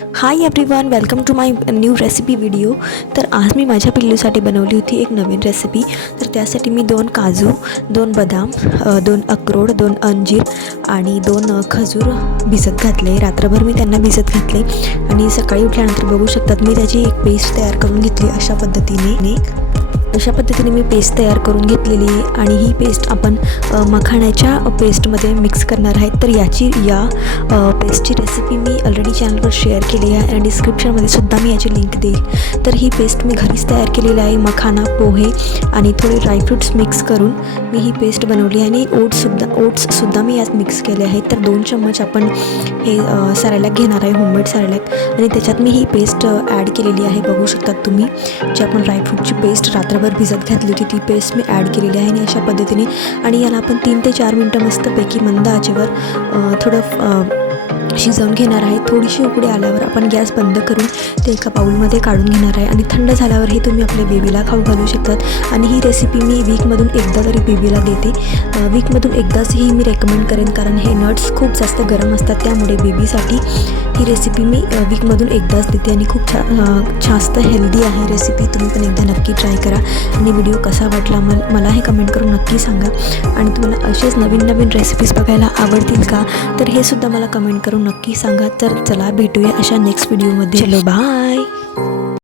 High everyone, welcome to my new recipe video. तर आज मी माझ्या पिल्लूसाठी बनवली होती एक नवीन रेसिपी। तर त्यासाठी मी 2 काजू, 2 बदाम, 2 अक्रोड, 2 अंजीर आणि 2 खजूर भिजत घातले। रात्रभर मी त्यांना भिजत घातले आणि सकाळी उठल्यानंतर बघू शकतात मी त्याची एक पेस्ट तयार करून घेतली। अशा पद्धतीने मी पेस्ट तयार करून घेतलेली आहे आणि ही पेस्ट आपण मखाण्याच्या पेस्टमध्ये मिक्स करणार आहे। तर या पेस्टची रेसिपी मी ऑलरेडी चॅनलवर शेअर केली आहे आणि डिस्क्रिप्शनमध्ये सुद्धा मी याची लिंक देईल। तर ही पेस्ट मी घरीच तयार केलेली आहे। मखाना, पोहे आणि थोडे ड्रायफ्रूट्स मिक्स करून मी ही पेस्ट बनवली आणि ओट्ससुद्धा मी यात मिक्स केले आहेत। तर 2 चम्मच आपण हे सॅरॅलॅक घेणार आहे, होममेड सॅरॅलॅक, आणि त्याच्यात मी ही पेस्ट ॲड केलेली आहे। बघू शकतात तुम्ही, जी आपण ड्रायफ्रूटची पेस्ट रात्रभर भिजत घातली होती ती पेस्ट मी ॲड केलेली आहे आणि अशा पद्धतीने आणि याला आपण 3 ते 4 मिनटं मस्तपैकी मंद आचेवर थोडं शिजवून घेणार आहे। थोडीशी उकळी आल्यावर आपण गॅस बंद करून ते एका बाउलमध्ये काढून घेणार आहे आणि थंड झाल्यावर हे तुम्ही आपल्या बेबीला खाऊ घालू शकतात। आणि ही रेसिपी मी वीकमधून एकदा तरी बेबीला देते। वीकमधून एकदाच ही मी रेकमेंड करेन, कारण हे नट्स खूप जास्त गरम असतात, त्यामुळे बेबीसाठी ही रेसिपी मी वीकमधून एकदाच देते आणि खूप जास्त हेल्दी आहे रेसिपी। तुम्ही पण एकदा नक्की ट्राय करा आणि व्हिडिओ कसा वाटला मला हे कमेंट करून नक्की सांगा। आणि तुम्हाला असेच नवीन रेसिपीज बघायला आवडतील का, तर हे सुद्धा मला कमेंट करून नक्की सांगा। तर चला भेटूया अशा नेक्स्ट व्हिडिओमध्ये। चलो बाय।